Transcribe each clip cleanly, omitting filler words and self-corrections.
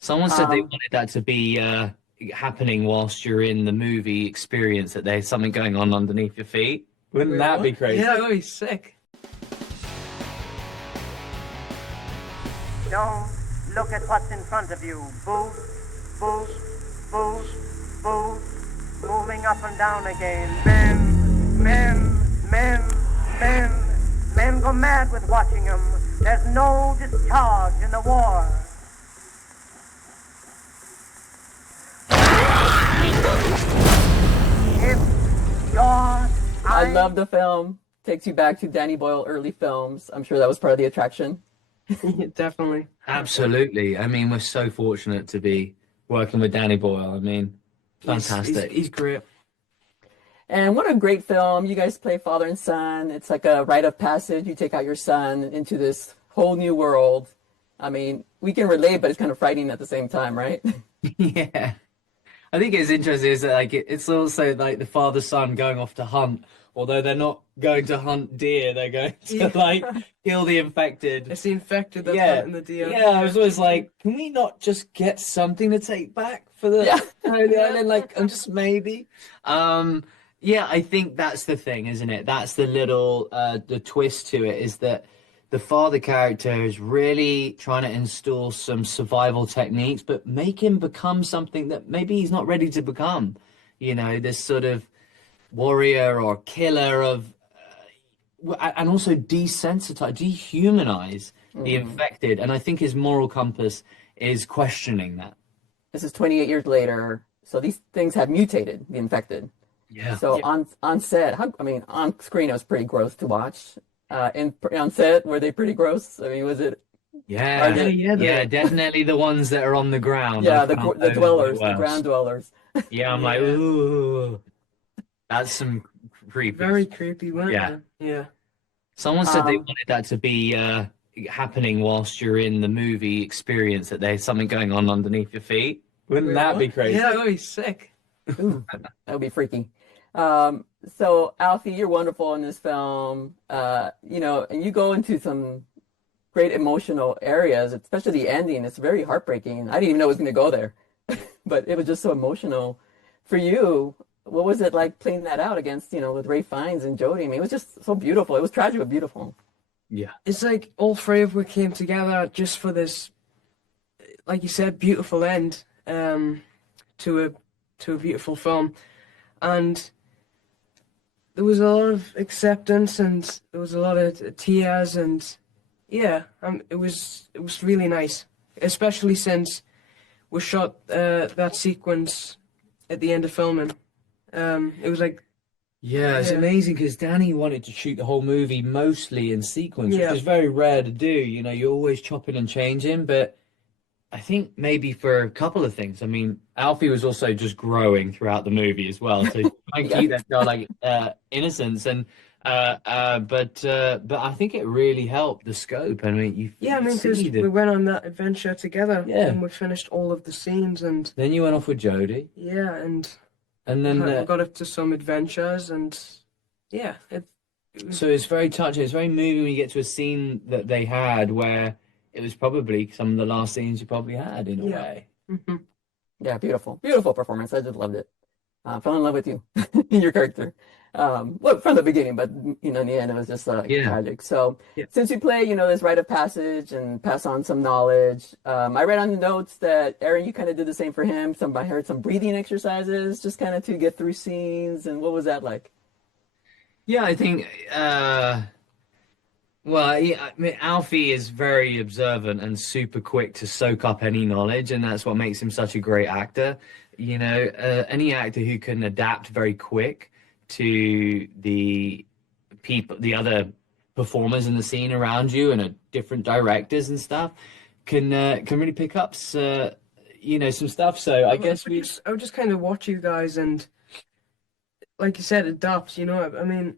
Someone said they Um, wanted that to be happening whilst you're in the movie experience, that there's something going on underneath your feet. Wouldn't Wait, that be what? Yeah, crazy? that'd be sick. Don't look at what's in front of you. Boost, boost, boost, boost. Moving up and down again. Men. Men go mad with watching them. There's no discharge in the war. If your I eyes love the film. Takes you back to Danny Boyle early films. I'm sure that was part of the attraction. Yeah, definitely. Absolutely. I mean, we're so fortunate to be working with Danny Boyle. I mean, fantastic. He's great. And what a great film. You guys play father and son. It's like a rite of passage. You take out your son into this whole new world. I mean, we can relate, but it's kind of frightening at the same time, right? Yeah. I think it's interesting is that like it's also like the father son going off to hunt, although they're not going to hunt deer, they're going to Yeah. like kill the infected. It's the infected that's Yeah, hunting the deer. yeah. I was always like, can we not just get something to take back for the Yeah. Holy Island? Like, I'm just maybe. Yeah, I think that's the thing, isn't it? That's the little the twist to it is that the father character is really trying to install some survival techniques, but make him become something that maybe he's not ready to become. You know, this sort of warrior or killer of and also desensitize, dehumanize the Mhm. infected. And I think his moral compass is questioning that. This is 28 years later. So these things have mutated, the infected. Yeah. So Yeah. on set, I mean, on screen it was pretty gross to watch. On set, were they pretty gross? I mean, was it? Are Yeah. Yeah, they? yeah, Yeah, definitely the ones that are on the ground. I Yeah, found the those the dwellers, the ground worst. dwellers. Yeah, I'm like, yeah. ooh, that's some creepy. Very creepy, weren't Yeah. they? Yeah. Someone said they Um, wanted that to be happening whilst you're in the movie experience, that there's something going on underneath your feet. Wouldn't Wait, that be what? crazy? Yeah, that'd be sick. Ooh, that would be freaky. So Alfie, you're wonderful in this film. And you go into some great emotional areas, especially the ending. It's very heartbreaking. I didn't even know it was going to go there, but it was just so emotional. For you, what was it like playing that out against, with Ray Fiennes and Jodie? I mean, it was just so beautiful. It was tragic but beautiful. Yeah. It's like all three of we came together just for this, like you said, beautiful end to a beautiful film, and there was a lot of acceptance and there was a lot of tears and yeah, it was really nice, especially since we shot that sequence at the end of filming. It was like Yeah, it's yeah, amazing because Danny wanted to shoot the whole movie mostly in sequence, which yeah, is very rare to do. You know, you're always chopping and changing, but I think maybe for a couple of things. I mean, Alfie was also just growing throughout the movie as well, so try and Yeah. keep that childlike innocence. And but I think it really helped the scope. I mean, yeah. I you mean, because see we the went on that adventure together yeah. and we finished all of the scenes and Then you went off with Jodie, yeah, and and we, then we got up to some adventures and yeah, it was so it's very touching. It's very moving when you get to a scene that they had where it was probably some of the last scenes you probably had in a yeah. way. Mhm. Yeah, beautiful, beautiful performance. I just loved it. Fell in love with you, in your character. Well, from the beginning, but in the end, it was just Yeah. tragic. So, Yeah. since you play, this rite of passage and pass on some knowledge, I read on the notes that Aaron, you kind of did the same for him. I heard some breathing exercises, just kind of to get through scenes. And what was that like? Yeah, I think well, yeah, I mean, Alfie is very observant and super quick to soak up any knowledge, and that's what makes him such a great actor. You know, any actor who can adapt very quick to the people, the other performers in the scene around you, and different directors and stuff, can really pick up, some stuff. So I guess we, I would just kind of watch you guys and like you said, adapt. I mean,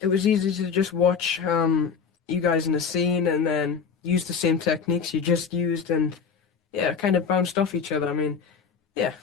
it was easy to just watch you guys in the scene and then use the same techniques you just used and yeah, kind of bounced off each other. I mean, yeah,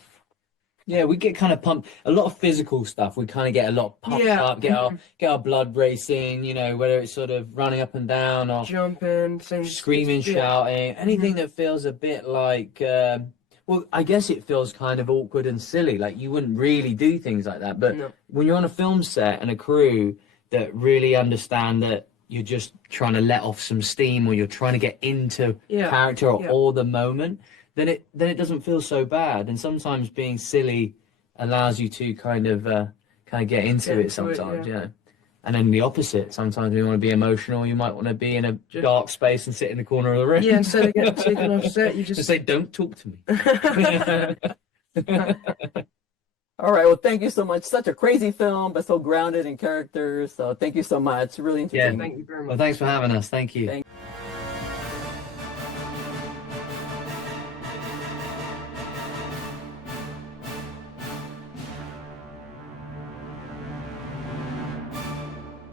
Yeah, we get kind of pumped. A lot of physical stuff. We kind of get a lot pumped Yeah. up, get our blood racing. You know, whether it's sort of running up and down or Jumping, things, screaming, yeah. shouting, anything that feels a bit like. Well, I guess it feels kind of awkward and silly. Like you wouldn't really do things like that. But No. when you're on a film set and a crew that really understand that you're just trying to let off some steam or you're trying to get into Yeah. character Yeah. or the moment, then it doesn't feel so bad. And sometimes being silly allows you to kind of get into Get it into sometimes, it, yeah. yeah. And then the opposite. Sometimes when you want to be emotional, you might want to be in a dark space and sit in the corner of the room. Yeah, instead of getting taken off set, you Just just say, "Don't talk to me." All right. Well, thank you so much. Such a crazy film, but so grounded in characters. So thank you so much. Really Yeah. interesting. Thank you very much. Well, thanks for having us. Thank you. Thank